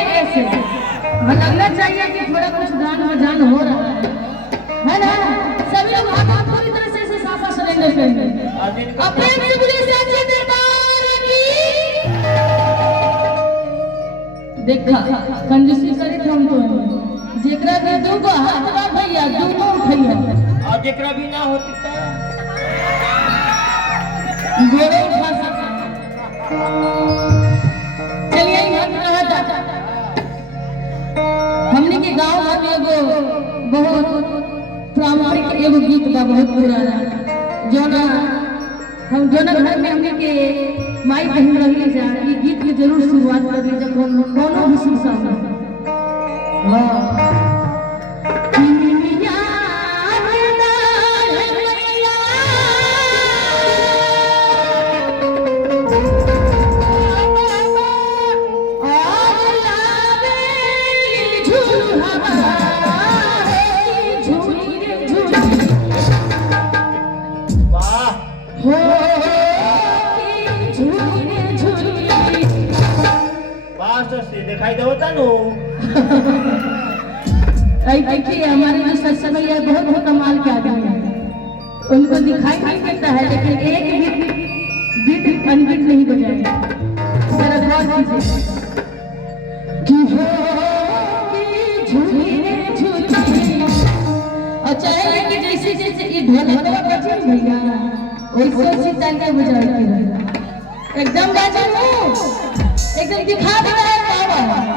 ऐसे लगना चाहिए कि थोड़ा कुछ गान बजान हो रहा है ना। सभी लोग हाथ पूरी तरह से इसे साफा सरेंडर करेंगे। अपने से बोलिए सच्चे दरबार की। देखा कंजूसी करे तो हम तो जेकरा भी दो गो हाथ बा भैया दोनों उठैया और जेकरा भी ना होती तो गोरे उठा सकता। चलिए मत रहा था हमने के गांव में एगो बहुत पारंपरिक एगो गीत बा बहुत पुराना जोना हम जोना घर में हमने के माई बहन रही जा ये गीत के जरूर शुरुआत कर ली जब हम कोनो भी शुभ शाम वाह दिखाई देता नो। देखिए हमारे जो सत्संगैया बहुत बहुत कमाल के आदमी हैं उनको दिखाई नहीं देता है लेकिन एक बीट अनगित नहीं बजाएंगे। जरा गौर कीजिए कि हो कि झूली रे झूली और चाहे कि जैसे जैसे ये ढोलक बजे भैया वैसे वैसे तालियां बजाते हैं एकदम बाजे हो एकदम दिखा दे रहा है